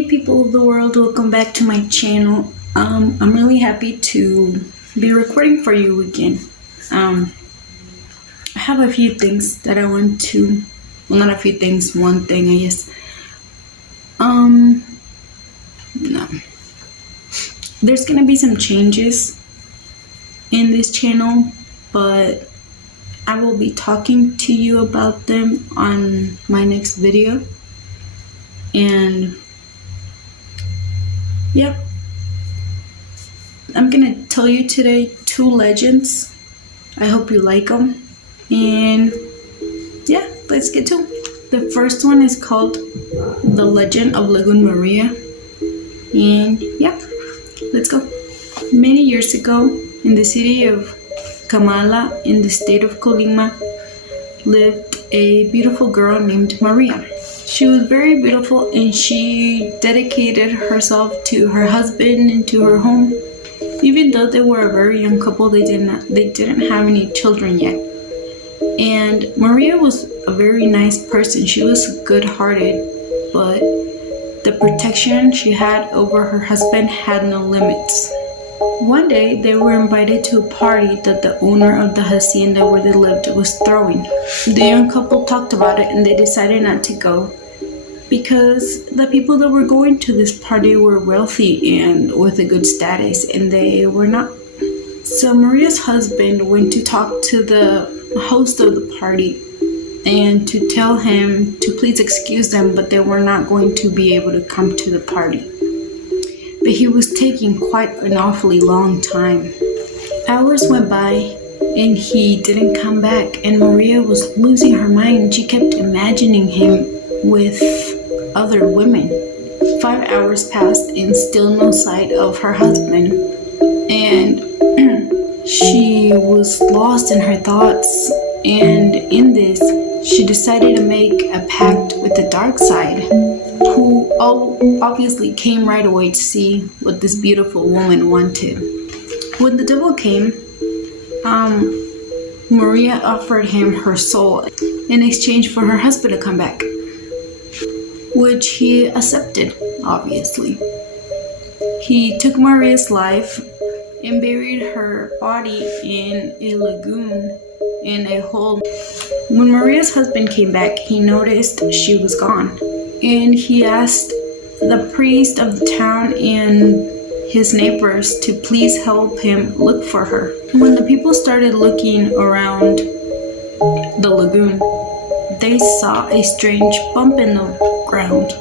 Hey people of the world, welcome back to my channel. I'm really happy to be recording for you again. I have a few things that I want to, well, not a few things, one thing I guess. No. There's gonna be some changes in this channel, but I will be talking to you about them on my next video. And yep, I'm gonna tell you today 2 legends. I hope you like them. And yeah, let's get to it. The first one is called The Legend of Lagoon Maria. And yeah, let's go. Many years ago, in the city of Kamala in the state of Colima, lived a beautiful girl named Maria. She was very beautiful and she dedicated herself to her husband and to her home. Even though they were a very young couple, they didn't have any children yet. And Maria was a very nice person. She was good-hearted, but the protection she had over her husband had no limits. One day, they were invited to a party that the owner of the hacienda where they lived was throwing. The young couple talked about it and they decided not to go because the people that were going to this party were wealthy and with a good status, and they were not. So Maria's husband went to talk to the host of the party and to tell him to please excuse them, but they were not going to be able to come to the party. But he was taking quite an awfully long time. Hours went by and he didn't come back, and Maria was losing her mind. She kept imagining him with other women. 5 hours passed and still no sight of her husband, and she was lost in her thoughts. And in this, she decided to make a pact with the dark side, who obviously came right away to see what this beautiful woman wanted. When the devil came, Maria offered him her soul in exchange for her husband to come back, which he accepted, obviously. He took Maria's life and buried her body in a lagoon in a hole. When Maria's husband came back, he noticed she was gone, and he asked the priest of the town and his neighbors to please help him look for her. When the people started looking around the lagoon, they saw a strange bump in the ground.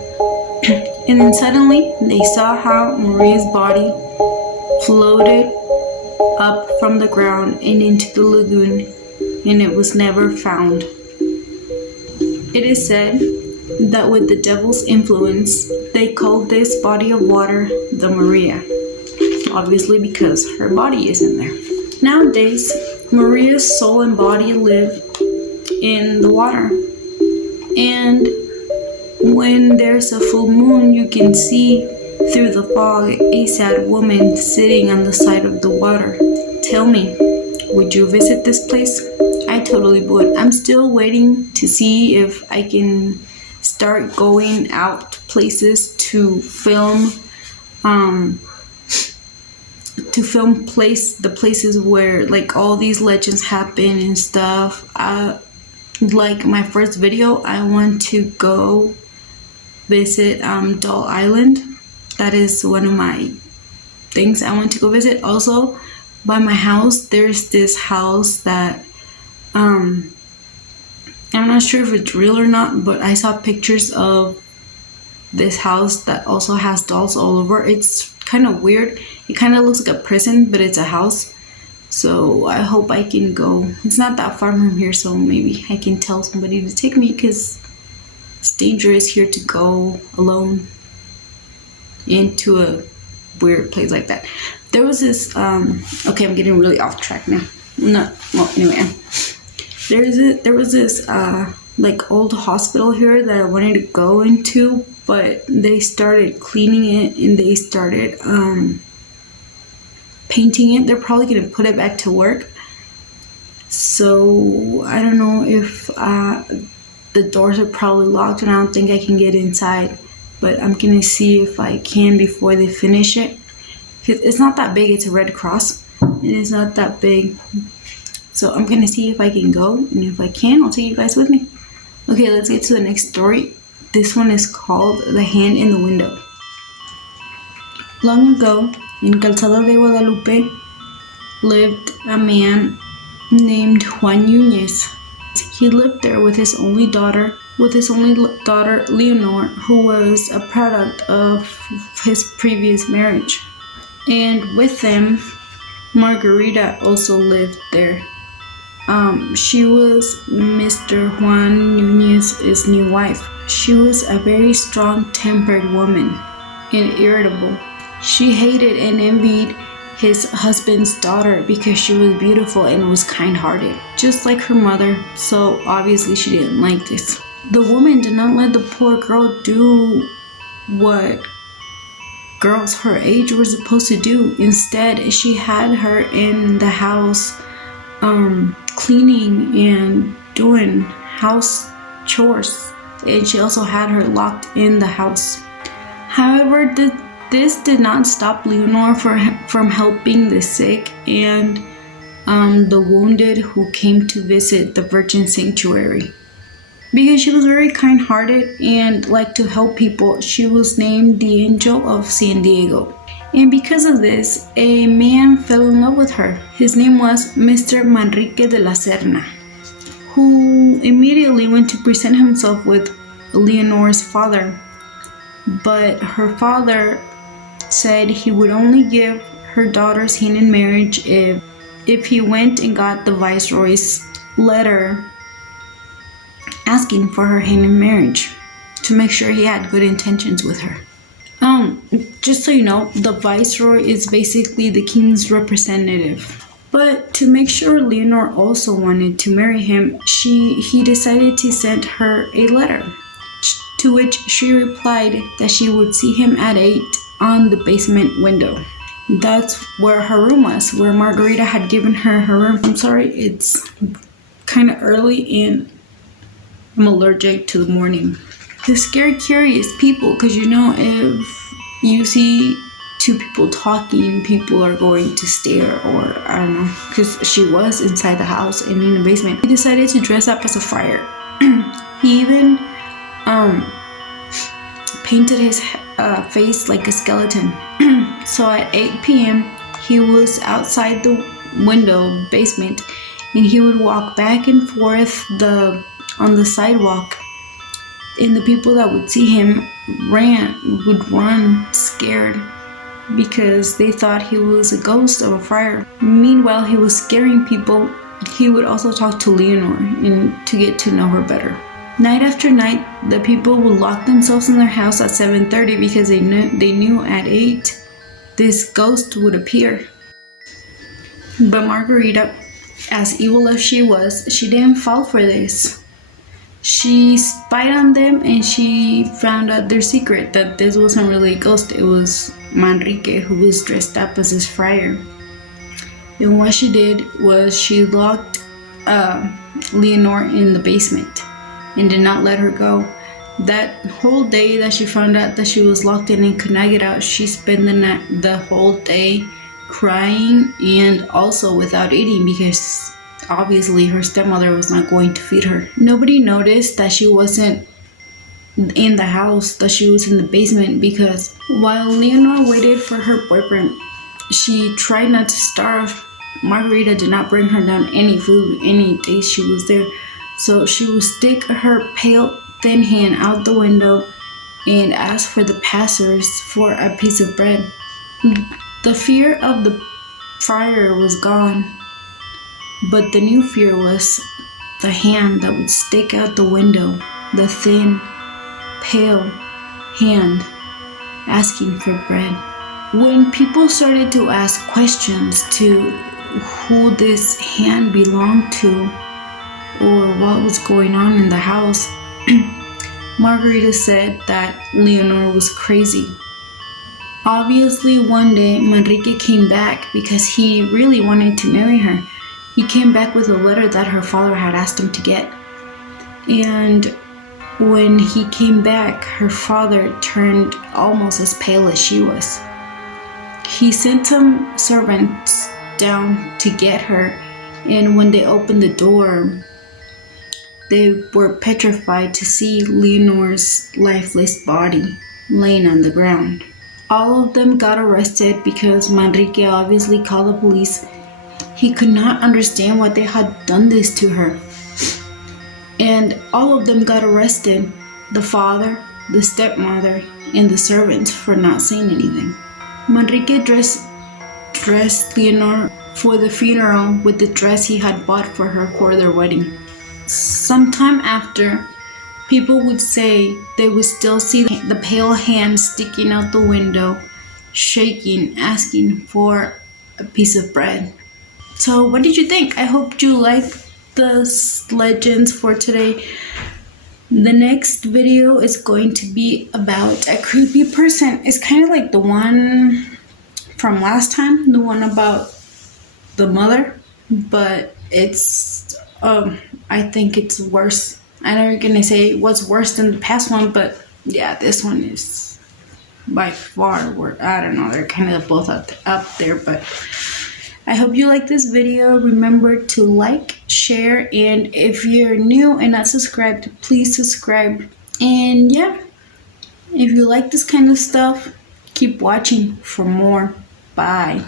And then suddenly they saw how Maria's body floated up from the ground and into the lagoon, and it was never found. It is said that with the devil's influence, they called this body of water the Maria, obviously because her body is in there. Nowadays, Maria's soul and body live in the water, and when there's a full moon, you can see through the fog a sad woman sitting on the side of the water. Tell me, would you visit this place? I totally would. I'm still waiting to see if I can start going out places to film the places where like all these legends happen and stuff. Like my first video, I want to go visit Doll Island. That is one of my things I want to go visit. Also, by my house, there's this house that I'm not sure if it's real or not, but I saw pictures of this house that also has dolls all over. It's kind of weird. It kind of looks like a prison, but it's a house. So I hope I can go. It's not that far from here, so maybe I can tell somebody to take me, because it's dangerous here to go alone into a weird place like that. There was this okay, I'm getting really off track now. Anyway, there was this like old hospital here that I wanted to go into, but they started cleaning it and they started painting it. They're probably gonna put it back to work, so I don't know if the doors are probably locked and I don't think I can get inside. but I'm gonna see if I can before they finish it. It's not that big. It's a Red Cross, and it's not that big. So I'm gonna see if I can go, and if I can, I'll take you guys with me. Okay, let's get to the next story. This one is called The Hand in the Window. Long ago, in Calzada de Guadalupe, lived a man named Juan Núñez. He lived there with his only daughter, Leonor, who was a product of his previous marriage. And with them, Margarita also lived there. She was Mr. Juan Núñez's new wife. She was a very strong-tempered woman and irritable. She hated and envied his husband's daughter because she was beautiful and was kind-hearted, just like her mother, so obviously she didn't like this. The woman did not let the poor girl do what girls her age were supposed to do. Instead, she had her in the house cleaning and doing house chores, and she also had her locked in the house. However, this did not stop Leonor from helping the sick and the wounded who came to visit the Virgin Sanctuary. Because she was very kind-hearted and liked to help people, she was named the Angel of San Diego. And because of this, a man fell in love with her. His name was Mr. Manrique de la Serna, who immediately went to present himself with Leonor's father. But her father said he would only give her daughter's hand in marriage if he went and got the viceroy's letter asking for her hand in marriage, to make sure he had good intentions with her. Just so you know, the viceroy is basically the king's representative. But to make sure Leonor also wanted to marry him, he decided to send her a letter, to which she replied that she would see him at 8 on the basement window. That's where her room was, where Margarita had given her room. I'm sorry, it's kind of early and I'm allergic to the morning. The scary, curious people, because you know, if you see two people talking, people are going to stare, or I don't know, because she was inside the house and in the basement. He decided to dress up as a friar. He even painted his face like a skeleton. So at 8 p.m. he was outside the window basement, and he would walk back and forth on the sidewalk, and the people that would see him would run scared because they thought he was a ghost of a friar. Meanwhile, he was scaring people. He would also talk to Leonor and to get to know her better. Night after night, the people would lock themselves in their house at 7:30 because they knew at 8 this ghost would appear. But Margarita, as evil as she was, she didn't fall for this. She spied on them and she found out their secret, that this wasn't really a ghost, it was Manrique, who was dressed up as his friar. And what she did was she locked Leonor in the basement and did not let her go. That whole day that she found out that she was locked in and could not get out, she spent the whole day crying and also without eating, because obviously her stepmother was not going to feed her. Nobody noticed that she wasn't in the house, that she was in the basement, because while Leonor waited for her boyfriend, she tried not to starve. Margarita did not bring her down any food any days she was there. So she would stick her pale, thin hand out the window and ask for the passers for a piece of bread. The fear of the friar was gone, but the new fear was the hand that would stick out the window, the thin, pale hand asking for bread. When people started to ask questions to who this hand belonged to or what was going on in the house, Margarita said that Leonor was crazy. Obviously, one day Manrique came back because he really wanted to marry her. He came back with a letter that her father had asked him to get. And When he came back, her father turned almost as pale as she was. He sent some servants down to get her, and when they opened the door, they were petrified to see Leonor's lifeless body laying on the ground. All of them got arrested because Manrique obviously called the police. He could not understand why they had done this to her. And all of them got arrested, the father, the stepmother, and the servants, for not saying anything. Manrique dressed Leonor for the funeral with the dress he had bought for her for their wedding. Sometime after, people would say they would still see the pale hand sticking out the window, shaking, asking for a piece of bread. So what did you think? I hope you liked the legends for today. The next video is going to be about a creepy person. It's kind of like the one from last time, the one about the mother, but it's I think it's worse. I'm not gonna say what's worse than the past one, but yeah, this one is by far worse. I don't know, they're kind of both up there, but I hope you like this video. Remember to like, share, and if you're new and not subscribed, please subscribe. And yeah, if you like this kind of stuff, keep watching for more. Bye.